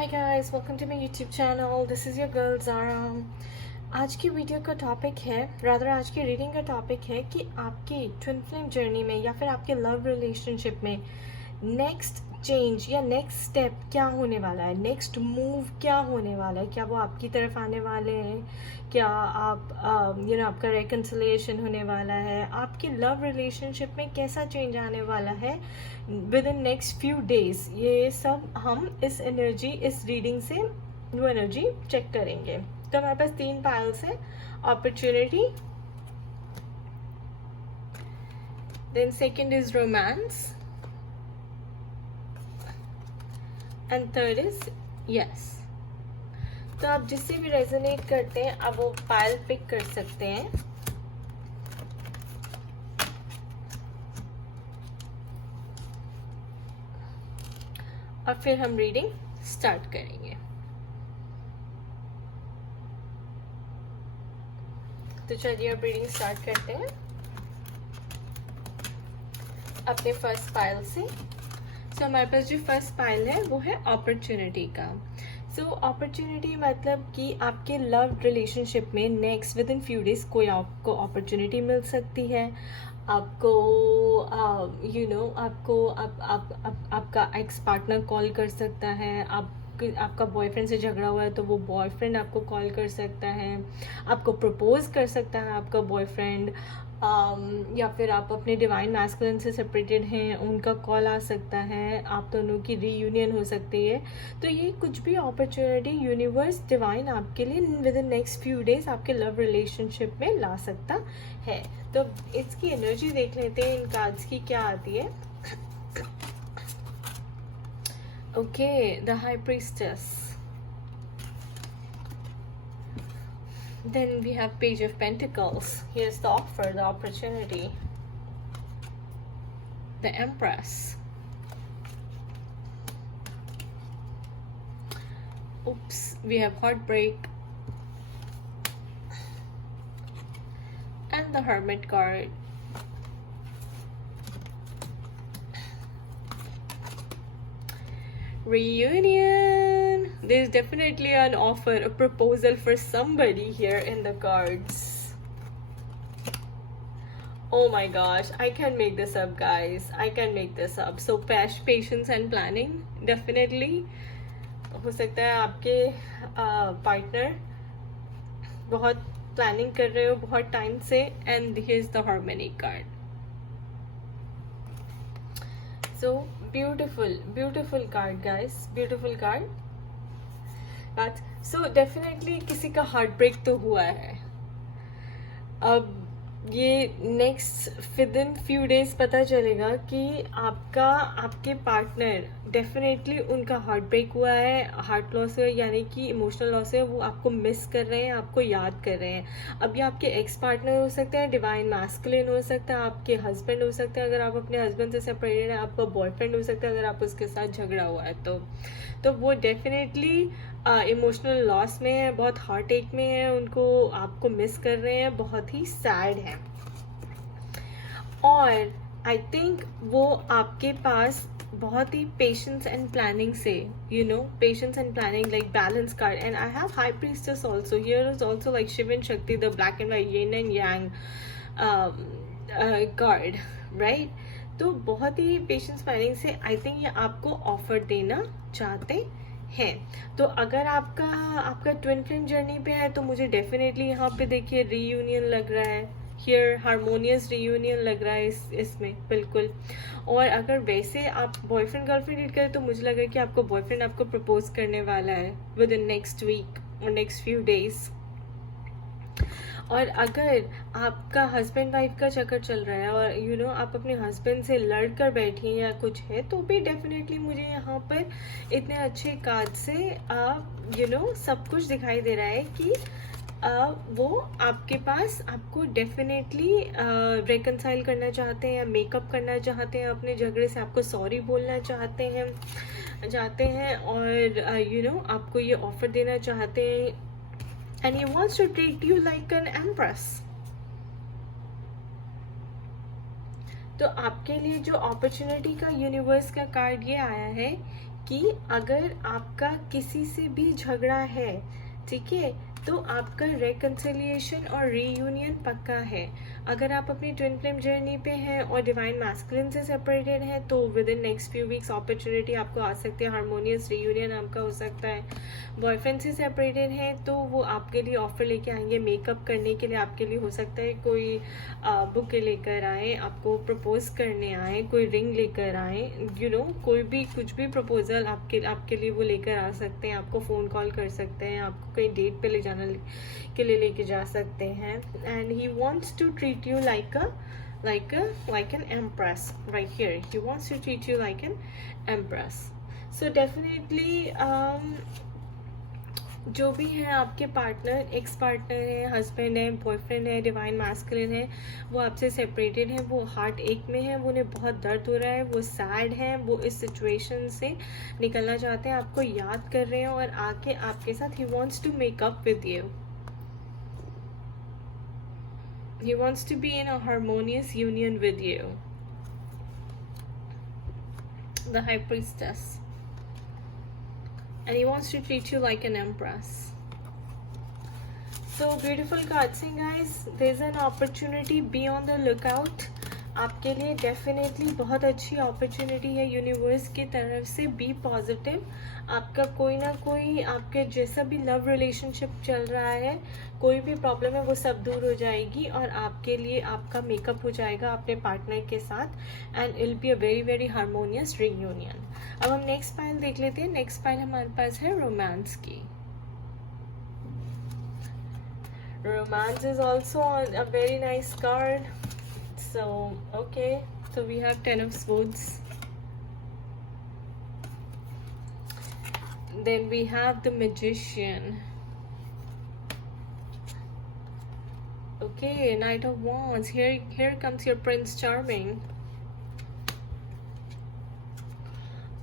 Hi guys, welcome to my YouTube channel. This is your girl Zara. आज की video का topic है, आज की रीडिंग का टॉपिक है कि आपकी ट्विन फ्लेम जर्नी में या फिर आपके लव रिलेशनशिप में नेक्स्ट चेंज या नेक्स्ट स्टेप क्या होने वाला है, नेक्स्ट मूव क्या होने वाला है। क्या वो आपकी तरफ आने वाले हैं, क्या आप आपका रेकन्सिलिएशन होने वाला है, आपकी लव रिलेशनशिप में कैसा चेंज आने वाला है with in next few days. ये सब हम इस रीडिंग से वो एनर्जी चेक करेंगे। तो हमारे पास 3 पाइल्स है, opportunity, then second is romance and third is yes. तो आप जिससे भी रेजोनेट करते हैं आप वो पाइल पिक कर सकते हैं। और फिर हम रीडिंग स्टार्ट करेंगे। तो चलिए अब रीडिंग स्टार्ट करते हैं अपने फर्स्ट पाइल से। तो हमारे पास जो फर्स्ट पाइल है वो है अपॉर्चुनिटी का। सो अपॉर्चुनिटी मतलब कि आपके लव रिलेशनशिप में next with in few days कोई आपको अपॉर्चुनिटी मिल सकती है। आपको आपका एक्स पार्टनर कॉल कर सकता है, आपका बॉयफ्रेंड से झगड़ा हुआ है तो वो बॉयफ्रेंड आपको कॉल कर सकता है, आपको प्रपोज कर सकता है आपका बॉयफ्रेंड, या फिर आप अपने डिवाइन मैस्कुलिन से सेपरेटेड हैं उनका कॉल आ सकता है, आप दोनों की रीयूनियन हो सकती है। तो ये कुछ भी अपॉर्चुनिटी यूनिवर्स डिवाइन आपके लिए within next few days आपके लव रिलेशनशिप में ला सकता है। तो इसकी एनर्जी देख लेते हैं इन कार्ड्स की क्या आती है। Okay, the high priestess, then we have Page of Pentacles. Here's the offer, the opportunity, the Empress, oops, we have heartbreak, and the Hermit card. Reunion. There's definitely an offer, a proposal for somebody here in the cards. Oh my gosh, I can make this up guys, I can make this up. So patience and planning definitely हो सकता है आपके partner बहुत planning कर रहे हो बहुत time से। And here is the harmony card. So beautiful card guys, beautiful card. So definitely किसी का हार्ट ब्रेक तो हुआ है। अब ये next with in few days पता चलेगा कि आपके पार्टनर डेफिनेटली उनका हार्ट ब्रेक हुआ है, हार्ट लॉस है, यानी कि इमोशनल लॉस है, वो आपको मिस कर रहे हैं, आपको याद कर रहे हैं। अब ये आपके एक्स पार्टनर हो सकते हैं, डिवाइन मैस्कुलिन हो सकता है, आपके हस्बैंड हो सकते हैं अगर आप अपने हस्बैंड से सेपरेटेड हैं, आपका बॉयफ्रेंड हो सकता है अगर आप उसके साथ झगड़ा हुआ है तो वो डेफिनेटली इमोशनल लॉस में है, बहुत हार्ट एक में है, उनको आपको मिस कर रहे हैं, बहुत ही सैड है। और आई थिंक वो आपके पास बहुत ही पेशेंस एंड प्लानिंग से patience and planning like balance card. And I have high priestess also, here is also like Shiv and Shakti, the black and white yin and yang card, right. तो बहुत ही patience planning से I think ये आपको offer देना चाहते हैं। तो अगर आपका ट्विन फ्लेम जर्नी पे है तो मुझे डेफिनेटली यहाँ पे देखिए रीयूनियन लग रहा है, हियर हारमोनियस रीयूनियन लग रहा है इसमें बिल्कुल। और अगर वैसे आप बॉयफ्रेंड गर्लफ्रेंड रीड करें तो मुझे लग रहा है कि आपको बॉयफ्रेंड आपको प्रपोज करने वाला है विद इन नेक्स्ट वीक और नेक्स्ट फ्यू डेज। और अगर आपका हस्बैंड वाइफ का चक्कर चल रहा है और आप अपने हस्बैंड से लड़ कर बैठी हैं या कुछ है तो भी डेफिनेटली मुझे यहाँ पर इतने अच्छे कार्ड से सब कुछ दिखाई दे रहा है कि वो आपके पास आपको डेफिनेटली रेकनसाइल करना चाहते हैं या मेकअप करना चाहते हैं, अपने झगड़े से आपको सॉरी बोलना चाहते हैं और आपको ये ऑफर देना चाहते हैं। And he wants to treat you like an empress. तो आपके लिए जो अपॉर्चुनिटी का यूनिवर्स का कार्ड ये आया है, कि अगर आपका किसी से भी झगड़ा है, ठीक है, तो आपका रेकन्सिलिएशन और रीयूनियन पक्का है। अगर आप अपनी ट्विन फ्लेम जर्नी पे हैं और डिवाइन मैस्कुलिन से सेपरेटेड हैं, तो with in next few weeks opportunity आपको आ सकती है, हार्मोनियस रीयूनियन आपका हो सकता है। बॉयफ्रेंड से सेपरेटेड हैं तो वो आपके लिए ऑफर लेके आएंगे मेकअप करने के लिए, आपके लिए हो सकता है कोई बुके लेकर आए, आपको प्रपोज करने आए, कोई रिंग लेकर आए, कोई भी कुछ भी प्रपोजल आपके लिए वो लेकर आ सकते हैं, आपको फ़ोन कॉल कर सकते हैं, आपको कहीं डेट पे ले जाने के लिए लेके जा सकते हैं। And he wants to treat you like an empress right here. He wants to treat you like an empress. So definitely जो भी है आपके पार्टनर, एक्स पार्टनर है, हस्बैंड है, बॉयफ्रेंड है, डिवाइन मैस्कुलिन है, वो आपसे सेपरेटेड है, वो हार्ट एक में है, वो उन्हें बहुत दर्द हो रहा है, वो सैड है, वो इस सिचुएशन से निकलना चाहते हैं, आपको याद कर रहे हैं और आके आपके साथ he wants to make up with you. He wants to be in a harmonious union with you. The High Priestess. And he wants to treat you like an empress. So beautiful cards, guys. There's an opportunity. Be on the lookout. आपके लिए definitely बहुत अच्छी opportunity है universe की तरफ से. Be positive. आपका कोई ना कोई, आपके जैसा भी लव रिलेशनशिप चल रहा है, कोई भी प्रॉब्लम है, वो सब दूर हो जाएगी और आपके लिए आपका मेकअप हो जाएगा अपने पार्टनर के साथ. And it will be a very very harmonious reunion. अब हम नेक्स्ट पाइल देख लेते हैं. नेक्स्ट पाइल हमारे पास है रोमांस की. Romance is also a very nice card. So okay, so we have 10 of swords, then we have the magician. Okay, Knight of Wands. Here comes your Prince Charming.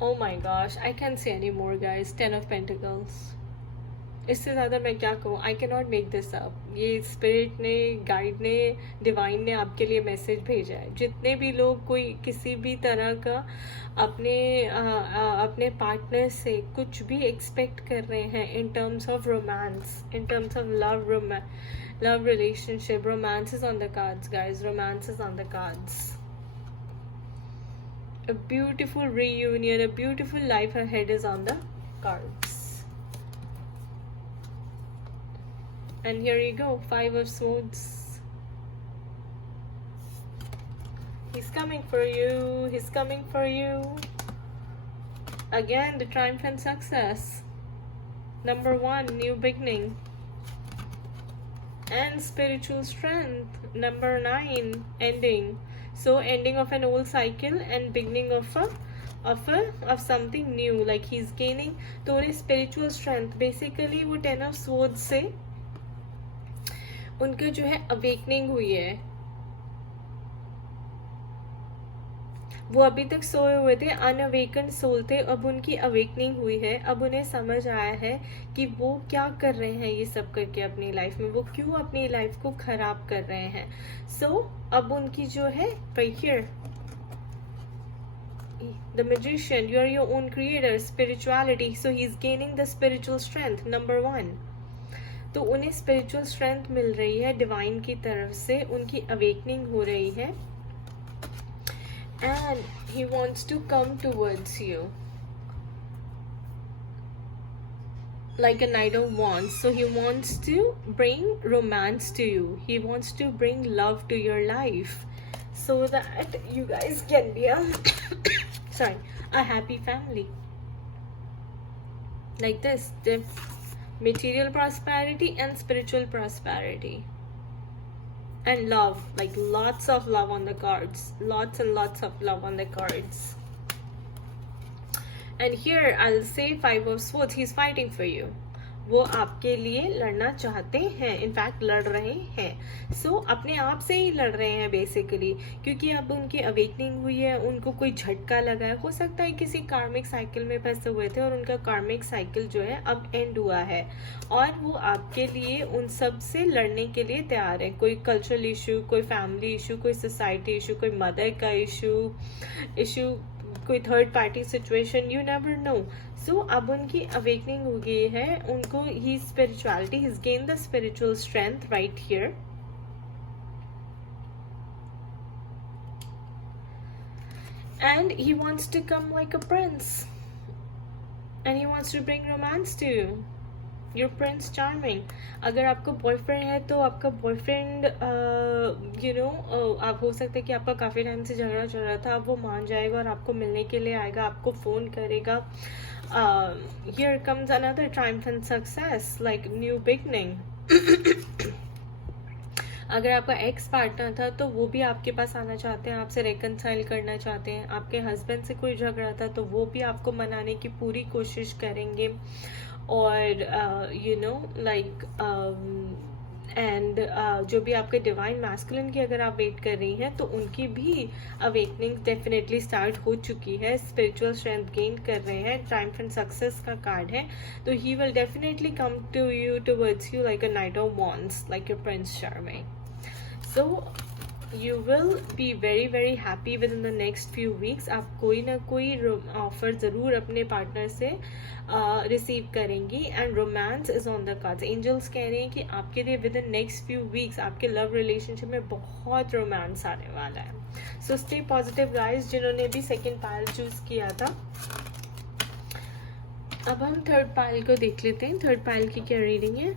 Oh my gosh, I can't say any more, guys. 10 of Pentacles. इससे ज़्यादा मैं क्या कहूँ. I can not make this up. ये spirit ने, guide ने, divine ने आपके लिए मैसेज भेजा है. जितने भी लोग कोई किसी भी तरह का अपने पार्टनर से कुछ भी एक्सपेक्ट कर रहे हैं in terms of romance, in terms of love relationship, romance is on the cards, guys. Romance is on the cards. A beautiful reunion, a beautiful life ahead is on the cards. And here you go, 5 of Swords. He's coming for you. He's coming for you. Again, the triumph and success. Number 1, new beginning. And spiritual strength. Number 9, ending. So ending of an old cycle and beginning of something new. Like he's gaining. तो spiritual strength. Basically, वो 10 of Swords से उनके जो है awakening हुई है. वो अभी तक सोए हुए थे, अनअवेकन सोल थे. अब उनकी अवेकनिंग हुई है. अब उन्हें समझ आया है कि वो क्या कर रहे हैं ये सब करके अपनी लाइफ में, वो क्यों अपनी लाइफ को खराब कर रहे हैं. सो अब उनकी जो है right here, the magician, you are your own creator, spirituality. So he's gaining the spiritual strength. Number 1. तो उन्हें स्पिरिचुअल स्ट्रेंथ मिल रही है डिवाइन की तरफ से. उनकी अवेकनिंग हो रही है. And he wants to come towards you like a Knight of Wands. So he wants to bring romance to you. He wants to bring love to your life so that you guys can be a a happy family. Like this. Material prosperity and spiritual prosperity and love, like lots of love on the cards, lots and lots of love on the cards. And here I'll say 5 of Swords. He's fighting for you. वो आपके लिए लड़ना चाहते हैं, in fact लड़ रहे हैं. सो अपने आप से ही लड़ रहे हैं बेसिकली, क्योंकि अब उनकी अवेकनिंग हुई है. उनको कोई झटका लगा है. हो सकता है किसी कार्मिक साइकिल में फंसे हुए थे और उनका कार्मिक साइकिल जो है अब एंड हुआ है और वो आपके लिए उन सब से लड़ने के लिए तैयार है. कोई कल्चरल इशू, कोई फैमिली इशू, कोई सोसाइटी इशू, कोई मदर का इशू, कोई third party situation, you never know. So अब उनकी अवेकनिंग हो गई है, उनको ही spirituality, he gain the spiritual strength right here. And he wants to come like a prince, and he wants to bring romance to you. Your Prince Charming. अगर आपको boyfriend है तो आपका बॉयफ्रेंड आप हो सकता है कि आपका काफ़ी टाइम से झगड़ा चल रहा था, अब वो मान जाएगा और आपको मिलने के लिए आएगा, आपको फ़ोन करेगा. Here comes another triumphant success, like new beginning. अगर आपका एक्स पार्टनर था तो वो भी आपके पास आना चाहते हैं, आपसे रेकनसाइल करना चाहते हैं. आपके हस्बैंड से कोई झगड़ा था तो वो भी आपको मनाने की पूरी कोशिश करेंगे. और एंड जो भी आपके डिवाइन मैस्कुलिन की अगर आप वेट कर रही हैं तो उनकी भी अवेकनिंग डेफिनेटली स्टार्ट हो चुकी है, स्पिरिचुअल स्ट्रेंथ गेन कर रहे हैं. ट्रायम्फ एंड सक्सेस का कार्ड है, तो he will definitely come to you, towards you like a knight of wands, like your prince charming. So you will be very very happy within the next few weeks. आप कोई ना कोई offer ज़रूर अपने partner से receive करेंगी. And romance is on the cards. Angels कह रहे हैं कि आपके लिए within next few weeks आपके लव रिलेशनशिप में बहुत रोमांस आने वाला है. सो स्टे पॉजिटिव गाइज, जिन्होंने भी सेकेंड पाइल चूज किया था. अब हम थर्ड पाइल को देख लेते हैं. थर्ड पाइल की क्या रीडिंग है?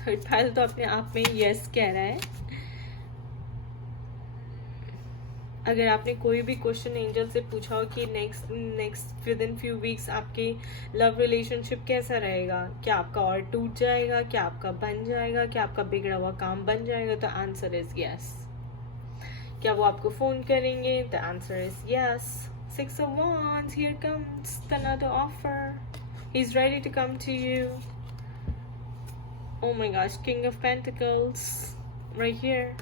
थर्ड पाइल तो अपने आप में यस कह रहा है. अगर आपने कोई भी क्वेश्चन एंजल से पूछा हो कि next with in few weeks आपकी लव रिलेशनशिप कैसा रहेगा, क्या आपका और टूट जाएगा, क्या आपका बन जाएगा, क्या आपका बिगड़ा हुआ काम बन जाएगा, तो आंसर इज यस. क्या वो आपको फोन करेंगे? The answer is yes. 6 of Wands, here comes another offer. He's ready to come to you. Oh my gosh, King of Pentacles right here.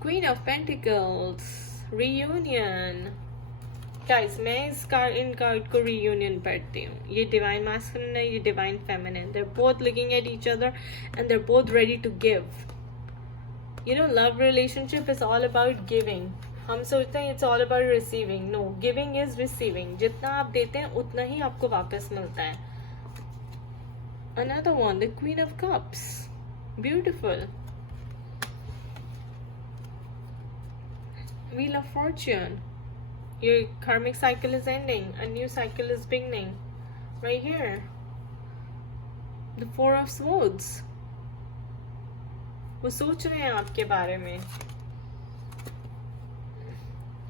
Queen of Pentacles, reunion. Guys, मैं इन card को reunion पढ़ती हूँ. ये divine masculine है, ये divine feminine. They're both looking at each other and they're both ready to give. Love relationship is all about giving. हम सोचते हैं it's all about receiving. No, giving is receiving. जितना आप देते हैं उतना ही आपको वापस मिलता है. Another one, the Queen of Cups. Beautiful. Wheel of Fortune. Your karmic cycle is ending. A new cycle is beginning. Right here. The Four of Swords. वो सोच रहे हैं आपके बारे में.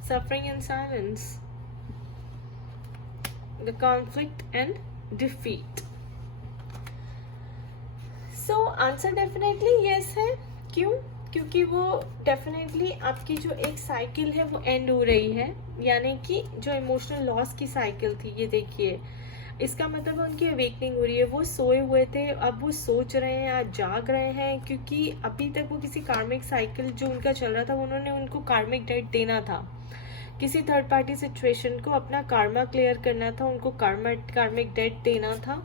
Suffering in silence. The conflict and defeat. So answer definitely yes है. क्यों? क्योंकि वो डेफिनेटली आपकी जो एक साइकिल है वो एंड हो रही है, यानी कि जो इमोशनल लॉस की साइकिल थी, ये देखिए, इसका मतलब उनकी अवेकनिंग हो रही है. वो सोए हुए थे, अब वो सोच रहे हैं, आज जाग रहे हैं, क्योंकि अभी तक वो किसी कार्मिक साइकिल जो उनका चल रहा था, उन्होंने उनको कार्मिक डेट देना था. किसी थर्ड पार्टी सिचुएशन को अपना कार्मा क्लियर करना था, उनको कार्मिक डेट देना था.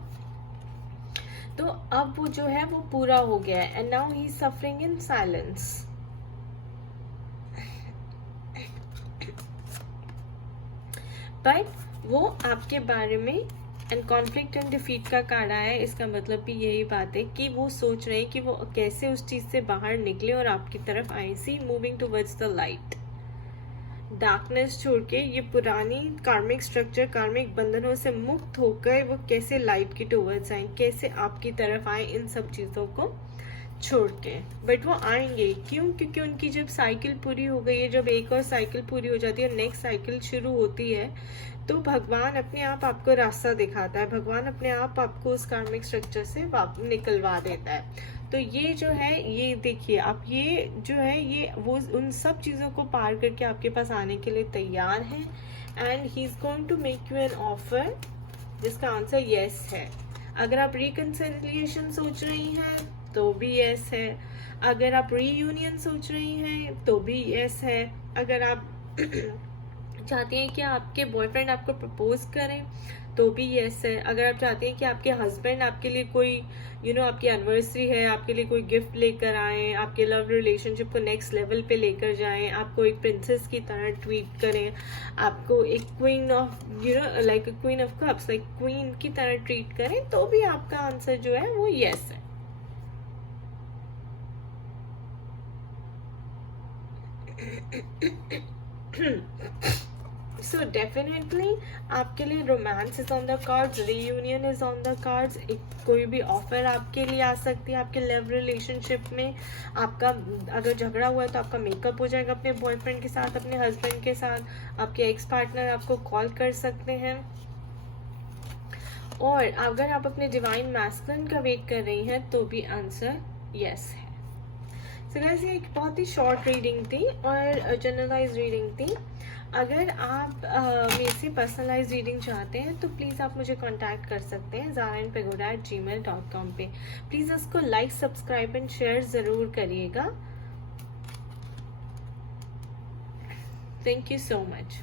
तो अब वो जो है वो पूरा हो गया है. And now he is suffering in silence. But वो आपके बारे में, एंड कॉन्फ्लिक्ट एंड डिफीट का कार्ड आया है. इसका मतलब भी यही बात है कि वो सोच रहे हैं कि वो कैसे उस चीज से बाहर निकले और आपकी तरफ आए. See moving towards the light. Darkness छोड़ के ये पुरानी कार्मिक स्ट्रक्चर, कार्मिक बंधनों से मुक्त होकर वो कैसे लाइट की टुवर्ड्स आए, कैसे आपकी तरफ आए, इन सब चीज़ों को छोड़ के. बट वो आएंगे. क्यों? क्योंकि उनकी जब साइकिल पूरी हो गई है, जब एक और साइकिल पूरी हो जाती है, नेक्स्ट साइकिल शुरू होती है, तो भगवान अपने आप आपको रास्ता दिखाता है. भगवान अपने आप आपको उस कार्मिक स्ट्रक्चर से निकलवा देता है. तो ये जो है, ये देखिए आप, ये जो है ये वो उन सब चीज़ों को पार करके आपके पास आने के लिए तैयार है. And he is going to make you an offer जिसका आंसर येस है. अगर आप रिकन्सिलिएशन सोच रही हैं तो भी येस है. अगर आप रीयूनियन सोच रही हैं तो भी येस है. अगर आप चाहती हैं कि आपके बॉयफ्रेंड आपको प्रपोज करें तो भी यस है। अगर आप चाहते हैं कि आपके हस्बैंड आपके लिए कोई आपकी एनिवर्सरी है, आपके लिए कोई गिफ्ट लेकर आए, आपके लव रिलेशनशिप को नेक्स्ट लेवल पे लेकर जाएं, आपको एक प्रिंसेस की तरह ट्रीट करें, आपको एक queen of like queen of cups, like queen की तरह ट्रीट करें, तो भी आपका आंसर जो है वो यस है। सो डेफिनेटली आपके लिए romance is on the cards, reunion is on the cards. एक कोई भी ऑफर आपके लिए आ सकती है आपके लव रिलेशनशिप में। आपका अगर झगड़ा हुआ है तो आपका मेकअप हो जाएगा अपने बॉयफ्रेंड के साथ, अपने हस्बैंड के साथ। आपके एक्स पार्टनर आपको कॉल कर सकते हैं। और अगर आप अपने डिवाइन मैस्कुलिन का वेट कर रही हैं तो भी आंसर यस है। सो गाइस, ये एक बहुत ही शॉर्ट रीडिंग थी और जनरलाइज रीडिंग थी। अगर आप मेरे से पर्सनलाइज रीडिंग चाहते हैं तो प्लीज़ आप मुझे कांटेक्ट कर सकते हैं zaraandpagoda@gmail.com पे। प्लीज़ उसको लाइक, सब्सक्राइब एंड शेयर ज़रूर करिएगा। Thank you so much.